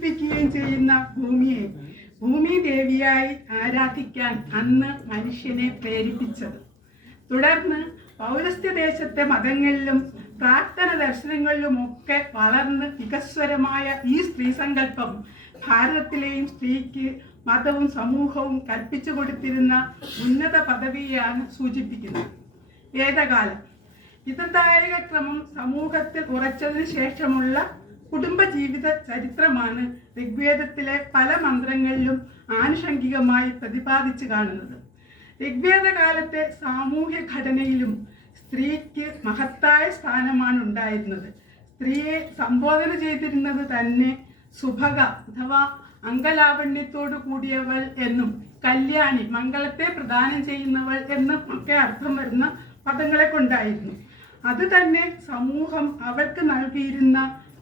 ജീവിപ്പിക്കുകയും ചെയ്യുന്ന ഭൂമിയെ ഭൂമി ദേവിയായി ആരാധിക്കാൻ അന്ന് മനുഷ്യനെ പ്രേരിപ്പിച്ചത്. തുടർന്ന് പൗരസ്ത്യദേശത്തെ മതങ്ങളിലും പ്രാർത്ഥന ദർശനങ്ങളിലുമൊക്കെ വളർന്ന് വികസ്വരമായ ഈ സ്ത്രീ സങ്കല്പം ഭാരതത്തിലെയും സ്ത്രീക്ക് മതവും സമൂഹവും കൽപ്പിച്ചു കൊടുത്തിരുന്ന ഉന്നത പദവിയാണ് സൂചിപ്പിക്കുന്നത്. വേദകാലം പിതൃദായക ക്രമം സമൂഹത്തിൽ ഉറച്ചതിന് ശേഷമുള്ള കുടുംബജീവിത ചരിത്രമാണ് ഋഗ്വേദത്തിലെ പല മന്ത്രങ്ങളിലും ആനുഷംഗികമായി പ്രതിപാദിച്ചു കാണുന്നത്. ഋഗ്വേദകാലത്തെ സാമൂഹ്യ ഘടനയിലും സ്ത്രീക്ക് മഹത്തായ സ്ഥാനമാണ് ഉണ്ടായിരുന്നത്. സ്ത്രീയെ സംബോധന ചെയ്തിരുന്നത് തന്നെ സുഭഗ അഥവാ അംഗലാവണ്യത്തോടു കൂടിയവൾ എന്നും കല്യാണി മംഗളത്തെ പ്രദാനം ചെയ്യുന്നവൾ എന്നും ഒക്കെ അർത്ഥം വരുന്ന പദങ്ങളെ കൊണ്ടായിരുന്നു. അത് തന്നെ സമൂഹം അവൾക്ക് നൽകിയിരുന്ന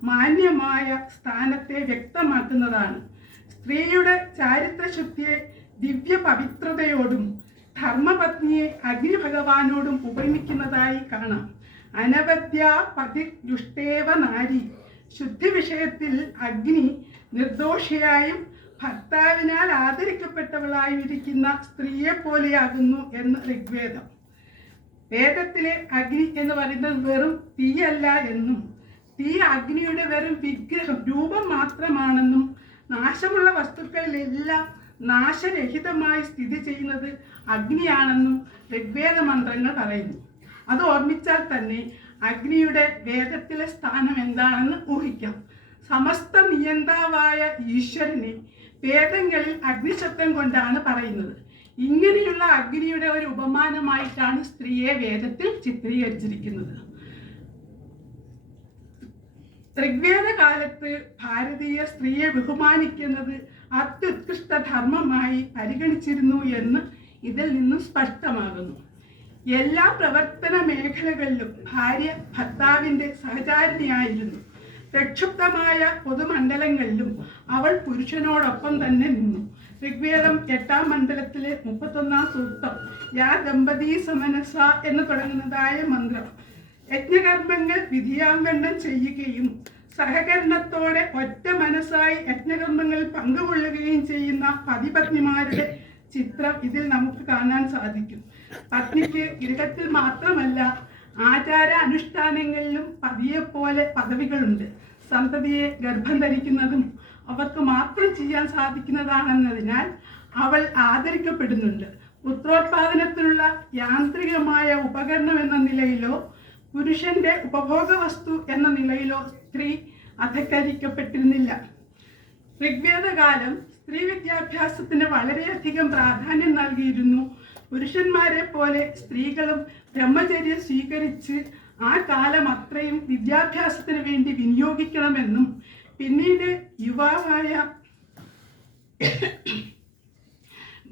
മാന്യമായ സ്ഥാനത്തെ വ്യക്തമാക്കുന്നതാണ്. സ്ത്രീയുടെ ചാരിത്രശുദ്ധിയെ ദിവ്യ പവിത്രതയോടും ധർമ്മപത്നിയെ അഗ്നി ഭഗവാനോടും ഉപമിക്കുന്നതായി കാണാം. അനവദ്യ പതിരുഷ്ടേവ നാരി, ശുദ്ധി വിഷയത്തിൽ അഗ്നി നിർദോഷിയായും ഭർത്താവിനാൽ ആദരിക്കപ്പെട്ടവളായും ഇരിക്കുന്ന സ്ത്രീയെ പോലെയാകുന്നു എന്ന് ഋഗ്വേദം. വേദത്തിലെ അഗ്നി എന്ന് പറയുന്നത് വെറും തീയല്ല എന്നും തീ അഗ്നിയുടെ വെറും വിഗ്രഹം രൂപം മാത്രമാണെന്നും നാശമുള്ള വസ്തുക്കളിലെല്ലാം നാശരഹിതമായി സ്ഥിതി ചെയ്യുന്നത് അഗ്നിയാണെന്നും ഋഗ്വേദ മന്ത്രങ്ങൾ പറയുന്നു. അത് ഓർമ്മിച്ചാൽ തന്നെ അഗ്നിയുടെ വേദത്തിലെ സ്ഥാനം എന്താണെന്ന് ഊഹിക്കാം. സമസ്ത നിയന്താവായ ഈശ്വരനെ വേദങ്ങളിൽ അഗ്നിശബ്ദം കൊണ്ടാണ് പറയുന്നത്. ഇങ്ങനെയുള്ള അഗ്നിയുടെ ഒരു ഉപമാനമായിട്ടാണ് സ്ത്രീയെ വേദത്തിൽ ചിത്രീകരിച്ചിരിക്കുന്നത്. ഋഗ്വേദ കാലത്ത് ഭാരതീയ സ്ത്രീയെ ബഹുമാനിക്കുന്നത് അത്യുത്കൃഷ്ട ധർമ്മമായി പരിഗണിച്ചിരുന്നു എന്ന് ഇതിൽ നിന്നും സ്പഷ്ടമാകുന്നു. എല്ലാ പ്രവർത്തന മേഖലകളിലും ഭാര്യ ഭർത്താവിൻ്റെ സഹചാരിണിയായിരുന്നു. പ്രക്ഷുബ്ധമായ പൊതുമണ്ഡലങ്ങളിലും അവൾ പുരുഷനോടൊപ്പം തന്നെ നിന്നു. ഋഗ്വേദം 8-ാം മണ്ഡലത്തിലെ 31-ാം സൂക്തം യാ ദമ്പതി സമനസ എന്ന് തുടങ്ങുന്നതായ മന്ത്രം യജ്ഞകർമ്മങ്ങൾ വിധിയാങ്കണ്ണം ചെയ്യുകയും സഹകരണത്തോടെ ഒറ്റ മനസ്സായി യജ്ഞകർമ്മങ്ങളിൽ പങ്കുകൊള്ളുകയും ചെയ്യുന്ന പതിപത്നിമാരുടെ ചിത്രം ഇതിൽ നമുക്ക് കാണാൻ സാധിക്കും. പത്നിക്ക് ഗൃഹത്തിൽ മാത്രമല്ല ആചാര അനുഷ്ഠാനങ്ങളിലും പതിയെപ്പോലെ പദവികളുണ്ട്. സന്തതിയെ ഗർഭം ധരിക്കുന്നതും അവർക്ക് മാത്രം ചെയ്യാൻ സാധിക്കുന്നതാണെന്നതിനാൽ അവൾ ആദരിക്കപ്പെടുന്നുണ്ട്. പുത്രോത്പാദനത്തിനുള്ള യാന്ത്രികമായ ഉപകരണം എന്ന നിലയിലോ പുരുഷന്റെ ഉപഭോഗ വസ്തു എന്ന നിലയിലോ സ്ത്രീ അധക്കരിക്കപ്പെട്ടിരുന്നില്ല. ഋഗ്വേദകാലം സ്ത്രീ വിദ്യാഭ്യാസത്തിന് വളരെയധികം പ്രാധാന്യം നൽകിയിരുന്നു. പുരുഷന്മാരെ പോലെ സ്ത്രീകളും ബ്രഹ്മചര്യം സ്വീകരിച്ച് ആ കാലം അത്രയും വിദ്യാഭ്യാസത്തിന് വേണ്ടി വിനിയോഗിക്കണമെന്നും പിന്നീട് യുവാവായ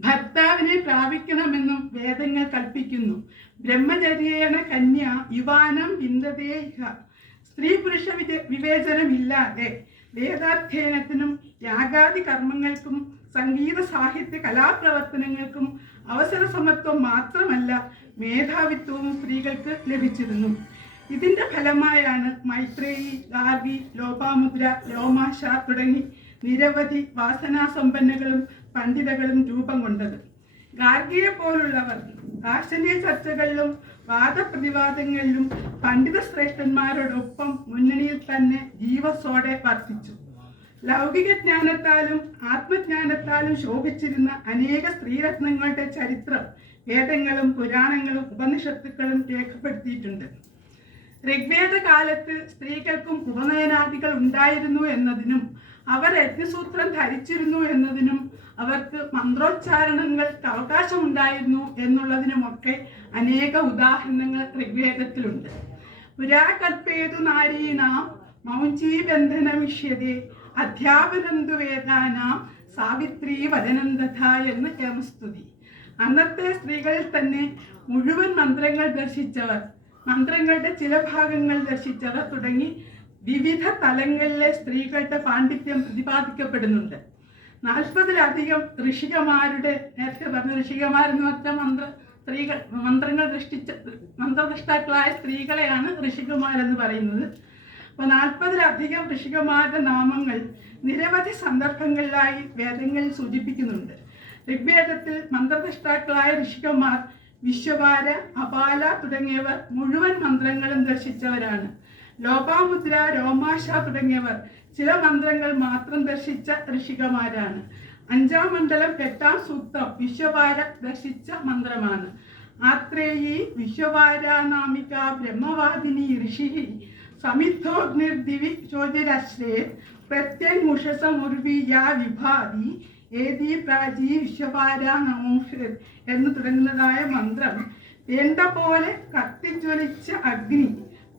ഭർത്താവിനെ പ്രാപിക്കണമെന്നും വേദങ്ങൾ കൽപ്പിക്കുന്നു. ബ്രഹ്മചര്യേണ കന്യ യുവാനം വിന്ദതേഹ. സ്ത്രീ പുരുഷ വിവേചനമില്ലാതെ വേദാധ്യയനത്തിനും യാഗാദി കർമ്മങ്ങൾക്കും സംഗീത സാഹിത്യ കലാപ്രവർത്തനങ്ങൾക്കും അവസര സമത്വം മാത്രമല്ല മേധാവിത്വവും സ്ത്രീകൾക്ക് ലഭിച്ചിരുന്നു. ഇതിൻ്റെ ഫലമായാണ് മൈത്രേയി, ഗാർഗി, ലോപാമുദ്ര, ലോമാശ തുടങ്ങി നിരവധി വാസനാസമ്പന്നകളും പണ്ഡിതകളും രൂപം കൊണ്ടത്. ഗാർഗിയെ പോലുള്ളവർ ദാർശനിക ചർച്ചകളിലും വാദപ്രതിവാദങ്ങളിലും പണ്ഡിത ശ്രേഷ്ഠന്മാരോടൊപ്പം മുന്നണിയിൽ തന്നെ ജീവസോടെ വർത്തിച്ചു. ലൗകിക ജ്ഞാനത്താലും ആത്മജ്ഞാനത്താലും ശോഭിച്ചിരുന്ന അനേക സ്ത്രീരത്നങ്ങളുടെ ചരിത്രം വേദങ്ങളും പുരാണങ്ങളും ഉപനിഷത്തുക്കളും രേഖപ്പെടുത്തിയിട്ടുണ്ട്. ഋഗ്വേദ കാലത്ത് സ്ത്രീകൾക്കും ഉപനയനാദികൾ ഉണ്ടായിരുന്നു എന്നതിനും അവർ യജ്ഞസൂത്രം ധരിച്ചിരുന്നു എന്നതിനും അവർക്ക് മന്ത്രോച്ചാരണങ്ങൾക്ക് അവകാശമുണ്ടായിരുന്നു എന്നുള്ളതിനുമൊക്കെ അനേക ഉദാഹരണങ്ങൾ ഋഗ്വേദത്തിലുണ്ട്. പുരാകൽപ്പേതു നാരീണാം മൗഞ്ചീബന്ധനമിഷ്യതേ അധ്യാപനന്തു വേദാനാം സാവിത്രീ വദനം തഥാ എന്ന് യമസ്തുതി. അന്നത്തെ സ്ത്രീകളിൽ തന്നെ മുഴുവൻ മന്ത്രങ്ങൾ ദർശിച്ചവർ, മന്ത്രങ്ങളുടെ ചില ഭാഗങ്ങൾ ദർശിച്ചവർ തുടങ്ങി വിവിധ തലങ്ങളിലെ സ്ത്രീകളുടെ പാണ്ഡിത്യം പ്രതിപാദിക്കപ്പെടുന്നുണ്ട്. 40-ലധികം ഋഷികമാരുടെ, നേരത്തെ പറഞ്ഞ ഋഷികമാരെന്ന് വെച്ചാൽ മന്ത്രദൃഷ്ടാക്കളായ സ്ത്രീകളെയാണ് ഋഷികമാരെന്ന് പറയുന്നത്. അപ്പോൾ 40-ലധികം ഋഷികമാരുടെ നാമങ്ങൾ നിരവധി സന്ദർഭങ്ങളിലായി വേദങ്ങളിൽ സൂചിപ്പിക്കുന്നുണ്ട്. ഋഗ്വേദത്തിൽ മന്ത്രദ്രഷ്ടാക്കളായ ഋഷികന്മാർ വിശ്വവാര, അപാല തുടങ്ങിയവർ മുഴുവൻ മന്ത്രങ്ങളും ദർശിച്ചവരാണ്. ലോപാമുദ്ര, രോമാശ തുടങ്ങിയവർ ചില മന്ത്രങ്ങൾ മാത്രം ദർശിച്ച ഋഷികമാരാണ്. 5-ാം മണ്ഡലം 8-ാം സൂക്തം വിശ്വവാര ദർശിച്ച മന്ത്രമാണ്. ആത്രേയി വിശ്വവാരാനാമിക ബ്രഹ്മവാദിനി ഋഷി സമിദ്ധോഗ്നിർദിവി ചോതിരശ്രേ പ്രത്യങ്മുഷസമുർവിയാ വിഭാതി ഏതി പ്രാചീ വിശ്വവാര നമോഷ് എന്ന് തുടങ്ങുന്നതായ മന്ത്രം വേണ്ട പോലെ കത്തിജ്വലിച്ച അഗ്നി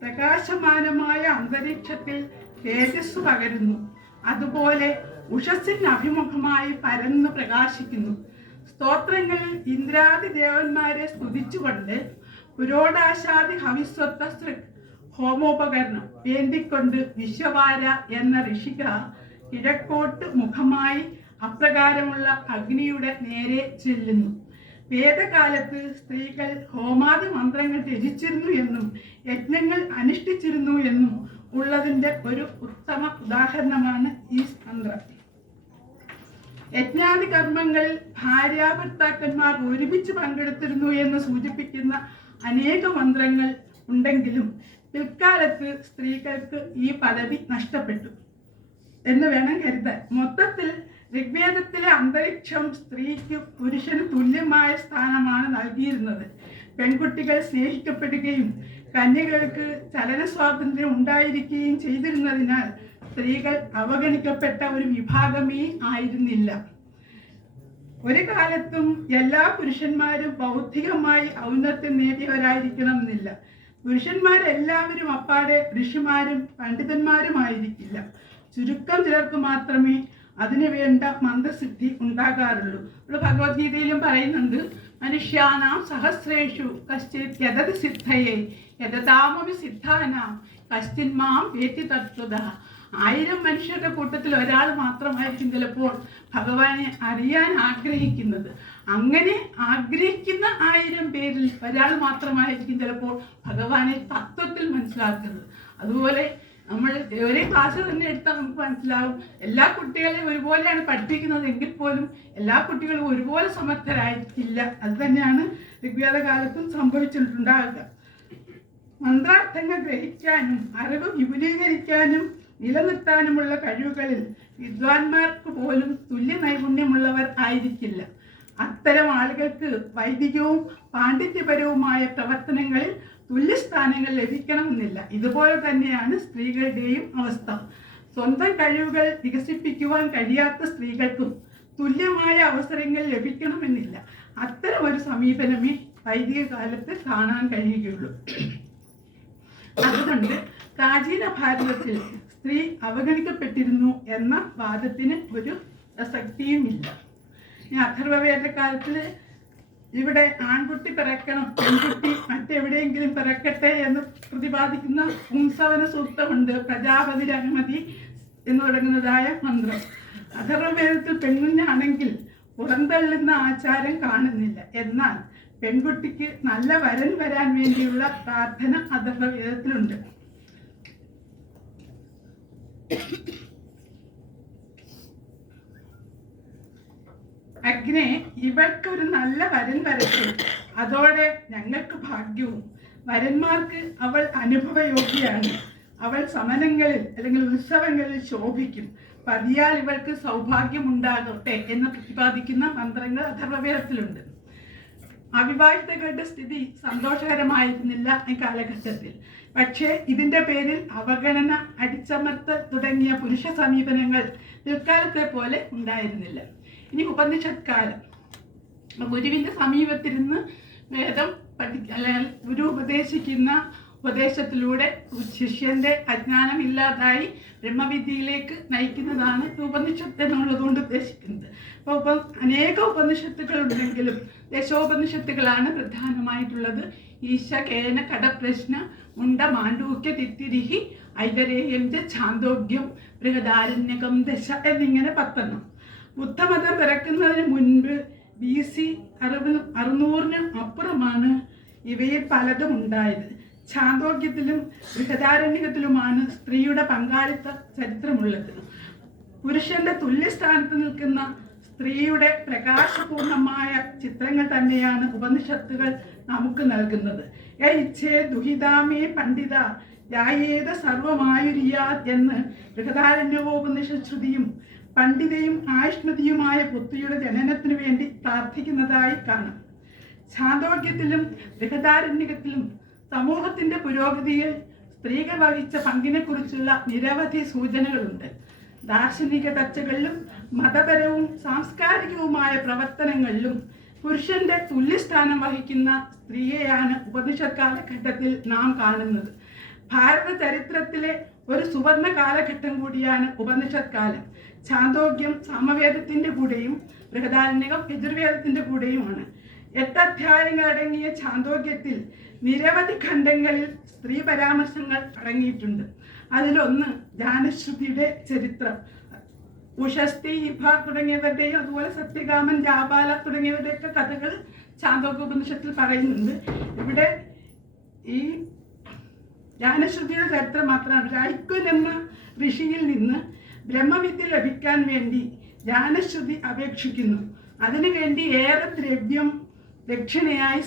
പ്രകാശമാനമായ അന്തരീക്ഷത്തിൽ തേജസ് പകരുന്നു. അതുപോലെ ഉഷസ്സിന് അഭിമുഖമായി പരന്ന് പ്രകാശിക്കുന്നു. സ്തോത്രങ്ങളിൽ ഇന്ദ്രാദി ദേവന്മാരെ സ്തുതിച്ചുകൊണ്ട് പുരോടാശാദി ഹവിസ്വത്ത ഹോമോപകരണം വേണ്ടിക്കൊണ്ട് വിശ്വവാര എന്ന ഋഷിക കിഴക്കോട്ട് മുഖമായി അപ്രകാരമുള്ള അഗ്നിയുടെ നേരെ ചെല്ലുന്നു. വേദകാലത്ത് സ്ത്രീകൾ ഹോമാദി മന്ത്രങ്ങൾ രചിച്ചിരുന്നു എന്നും യജ്ഞങ്ങൾ അനുഷ്ഠിച്ചിരുന്നു എന്നും ഉള്ളതിൻ്റെ ഒരു ഉത്തമ ഉദാഹരണമാണ് ഈ മന്ത്രം. യജ്ഞാദി കർമ്മങ്ങളിൽ ഭാര്യാഭർത്താക്കന്മാർ ഒരുമിച്ച് പങ്കെടുത്തിരുന്നു എന്ന് സൂചിപ്പിക്കുന്ന അനേക മന്ത്രങ്ങൾ ഉണ്ടെങ്കിലും പിൽക്കാലത്ത് സ്ത്രീകൾക്ക് ഈ പദവി നഷ്ടപ്പെട്ടു എന്ന് വേണം കരുതാൻ. മൊത്തത്തിൽ ഋഗ്വേദത്തിലെ അന്തരീക്ഷം സ്ത്രീക്ക് പുരുഷന് തുല്യമായ സ്ഥാനമാണ് നൽകിയിരുന്നത്. പെൺകുട്ടികൾ സ്നേഹിക്കപ്പെടുകയും കന്യകൾക്ക് ചലന സ്വാതന്ത്ര്യം ഉണ്ടായിരിക്കുകയും ചെയ്തിരുന്നതിനാൽ സ്ത്രീകൾ അവഗണിക്കപ്പെട്ട ഒരു വിഭാഗമേ ആയിരുന്നില്ല. ഒരു കാലത്തും എല്ലാ പുരുഷന്മാരും ബൗദ്ധികമായി ഔന്നത്യം നേടിയവരായിരിക്കണമെന്നില്ല. പുരുഷന്മാരെല്ലാവരും അപ്പാടെ ഋഷിമാരും പണ്ഡിതന്മാരുമായിരിക്കില്ല. ചുരുക്കം ചിലർക്ക് മാത്രമേ അതിനു വേണ്ട മന്ത്രസിദ്ധി ഉണ്ടാകാറുള്ളൂ. ഇവിടെ ഭഗവത്ഗീതയിലും പറയുന്നുണ്ട്, മനുഷ്യാനാം സഹസ്രേഷു കശ്ചിത് യതത് സിദ്ധയേ യതതാമപി സിദ്ധാനാം കശ്ചിന്മാം വേത്തി തത്വതഃ. 1000 മനുഷ്യരുടെ കൂട്ടത്തിൽ ഒരാൾ മാത്രമായിരിക്കും ചിലപ്പോൾ ഭഗവാനെ അറിയാൻ ആഗ്രഹിക്കുന്നത്. അങ്ങനെ ആഗ്രഹിക്കുന്ന 1000 പേരിൽ ഒരാൾ മാത്രമായിരിക്കും ചിലപ്പോൾ ഭഗവാനെ തത്വത്തിൽ മനസ്സിലാക്കുന്നത്. അതുപോലെ നമ്മൾ ഒരേ ക്ലാസ് തന്നെ എടുത്താൽ നമുക്ക് മനസ്സിലാവും, എല്ലാ കുട്ടികളെയും ഒരുപോലെയാണ് പഠിപ്പിക്കുന്നത് എങ്കിൽ പോലും എല്ലാ കുട്ടികളും ഒരുപോലെ സമർത്ഥരായിരിക്കില്ല. അത് തന്നെയാണ് ഋഗ്വേദ കാലത്തും സംഭവിച്ചിട്ടുണ്ടാകുക. മന്ത്രാർത്ഥങ്ങൾ ഗ്രഹിക്കാനും അറിവ് വിപുലീകരിക്കാനും നിലനിർത്താനുമുള്ള കഴിവുകളിൽ വിദ്വാൻമാർക്ക് പോലും തുല്യ നൈപുണ്യമുള്ളവർ ആയിരിക്കില്ല. അത്തരം ആളുകൾക്ക് വൈദികവും പാണ്ഡിത്യപരവുമായ പ്രവർത്തനങ്ങളിൽ തുല്യസ്ഥാനങ്ങൾ ലഭിക്കണമെന്നില്ല. ഇതുപോലെ തന്നെയാണ് സ്ത്രീകളുടെയും അവസ്ഥ. സ്വന്തം കഴിവുകൾ വികസിപ്പിക്കുവാൻ കഴിയാത്ത സ്ത്രീകൾക്കും തുല്യമായ അവസരങ്ങൾ ലഭിക്കണമെന്നില്ല. അത്തരം ഒരു സമീപനമേ വൈദിക കാലത്ത് കാണാൻ കഴിയുകയുള്ളൂ. അതുകൊണ്ട് പ്രാചീന ഭാരതത്തിൽ സ്ത്രീ അവഗണിക്കപ്പെട്ടിരുന്നു എന്ന വാദത്തിന് ഒരു പ്രസക്തിയുമില്ല. അഥർവവേദകാലത്തിൽ ഇവിടെ ആൺകുട്ടി പിറക്കണം, പെൺകുട്ടി മറ്റെവിടെയെങ്കിലും പിറക്കട്ടെ എന്ന് പ്രതിപാദിക്കുന്ന പുംസവന സൂക്തമുണ്ട്. പ്രജാപതി രഘുമതി എന്ന് തുടങ്ങുന്നതായ മന്ത്രം. അഥർവവേദത്തിൽ പെൺകുഞ്ഞാണെങ്കിൽ പുറന്തള്ളുന്ന ആചാരം കാണുന്നില്ല. എന്നാൽ പെൺകുട്ടിക്ക് നല്ല വരൻ വരാൻ വേണ്ടിയുള്ള പ്രാർത്ഥന അഥർവവേദത്തിലുണ്ട്. അഗ്നേ, ഇവൾക്കൊരു നല്ല വരൻ വരട്ടെ, അതോടെ ഞങ്ങൾക്ക് ഭാഗ്യവും. വരന്മാർക്ക് അവൾ അനുഭവയോഗ്യയാണ്. അവൾ സമനങ്ങളിൽ അല്ലെങ്കിൽ ഉത്സവങ്ങളിൽ ശോഭിക്കും. പതിയാൽ ഇവൾക്ക് സൗഭാഗ്യം ഉണ്ടാകട്ടെ എന്ന് പ്രതിപാദിക്കുന്ന മന്ത്രങ്ങൾ അഥർവവേദത്തിലുണ്ട്. അവിവാഹിതകളുടെ സ്ഥിതി സന്തോഷകരമായിരുന്നില്ല ഈ കാലഘട്ടത്തിൽ. പക്ഷേ ഇതിൻ്റെ പേരിൽ അവഗണന, അടിച്ചമർത്തൽ തുടങ്ങിയ പുരുഷ സമീപനങ്ങൾ പിൽക്കാലത്തെ പോലെ ഉണ്ടായിരുന്നില്ല. ഇനി ഉപനിഷത് കാലം. ഗുരുവിൻ്റെ സമീപത്തിരുന്ന് വേദം ഗുരു ഉപദേശിക്കുന്ന ഉപദേശത്തിലൂടെ ശിഷ്യന്റെ അജ്ഞാനം ഇല്ലാതായി ബ്രഹ്മവിദ്യയിലേക്ക് നയിക്കുന്നതാണ് ഉപനിഷത്ത് എന്നുള്ളതുകൊണ്ട് ഉദ്ദേശിക്കുന്നത്. അപ്പോൾ അനേക ഉപനിഷത്തുകൾ ഉണ്ടെങ്കിലും ദശോപനിഷത്തുകളാണ് പ്രധാനമായിട്ടുള്ളത്. ഈശ, കേന, കടപ്രശ്ന, മുണ്ട, മാണ്ഡൂക്യ, തിത്തിരിഹി, ഐതരേയം, ഛാന്തോഗ്യം, ബൃഹദാരണ്യകം, ദശ എന്നിങ്ങനെ 10. ബുദ്ധമതം പിറക്കുന്നതിന് മുൻപ് BC 600-ന് അപ്പുറമാണ് ഇവയിൽ പലതും ഉണ്ടായത്. ഛാന്തോഗ്യത്തിലും ബൃഹദാരണ്യകത്തിലുമാണ് സ്ത്രീയുടെ പങ്കാളിത്ത ചരിത്രമുള്ളത്. പുരുഷന്റെ തുല്യസ്ഥാനത്ത് നിൽക്കുന്ന സ്ത്രീയുടെ പ്രകാശപൂർണമായ ചിത്രങ്ങൾ തന്നെയാണ് ഉപനിഷത്തുകൾ നമുക്ക് നൽകുന്നത്. ഇച്ഛേ ദുഹിതാമേ പണ്ഡിത യായേത സർവമായുരിയാത് എന്ന് ബൃഹദാരണ്യകോപനിഷശ്രുതിയും പണ്ഡിതയും ആയുഷ്മതിയുമായ പുത്രിയുടെ ജനനത്തിനു വേണ്ടി പ്രാർത്ഥിക്കുന്നതായി കാണാം. ഛാന്തോക്യത്തിലും ബൃഹദാരണ്യകത്തിലും സമൂഹത്തിന്റെ പുരോഗതിയിൽ സ്ത്രീകൾ വഹിച്ച പങ്കിനെ കുറിച്ചുള്ള നിരവധി സൂചനകളുണ്ട്. ദാർശനിക ചർച്ചകളിലും മതപരവും സാംസ്കാരികവുമായ പ്രവർത്തനങ്ങളിലും പുരുഷന്റെ തുല്യസ്ഥാനം വഹിക്കുന്ന സ്ത്രീയെയാണ് ഉപനിഷത്ത് കാലഘട്ടത്തിൽ നാം കാണുന്നത്. ഭാരത ചരിത്രത്തിലെ ഒരു സുവർണ കാലഘട്ടം കൂടിയാണ് ഉപനിഷത്ത് കാലം. ഛാന്തോക്യം സാമവേദത്തിന്റെ കൂടെയും ബൃഹദാരണ്യകം യജുർവേദത്തിന്റെ കൂടെയുമാണ്. 8 അധ്യായങ്ങൾ അടങ്ങിയ ഛാന്തോക്യത്തിൽ നിരവധി ഖണ്ഡങ്ങളിൽ സ്ത്രീ പരാമർശങ്ങൾ അടങ്ങിയിട്ടുണ്ട്. അതിലൊന്ന് ജാനശ്രുതിയുടെ ചരിത്രം. ഉഷസ്തി, ഇഭ തുടങ്ങിയവരുടെയും അതുപോലെ സത്യകാമൻ, ജാബാല തുടങ്ങിയവരുടെയൊക്കെ കഥകൾ ഛാന്തോക്യോപനിഷത്തിൽ പറയുന്നുണ്ട്. ഇവിടെ ഈ ജാനശ്രുതിയുടെ ചരിത്രം മാത്രമാണ്. രായ്ക്കുൻ എന്ന ഋഷിയിൽ നിന്ന് ബ്രഹ്മവിദ്യ ലഭിക്കാൻ വേണ്ടി ജാനശ്രുതി അപേക്ഷിക്കുന്നു. അതിനുവേണ്ടി ഏറെ ദ്രവ്യം ദക്ഷിണയായി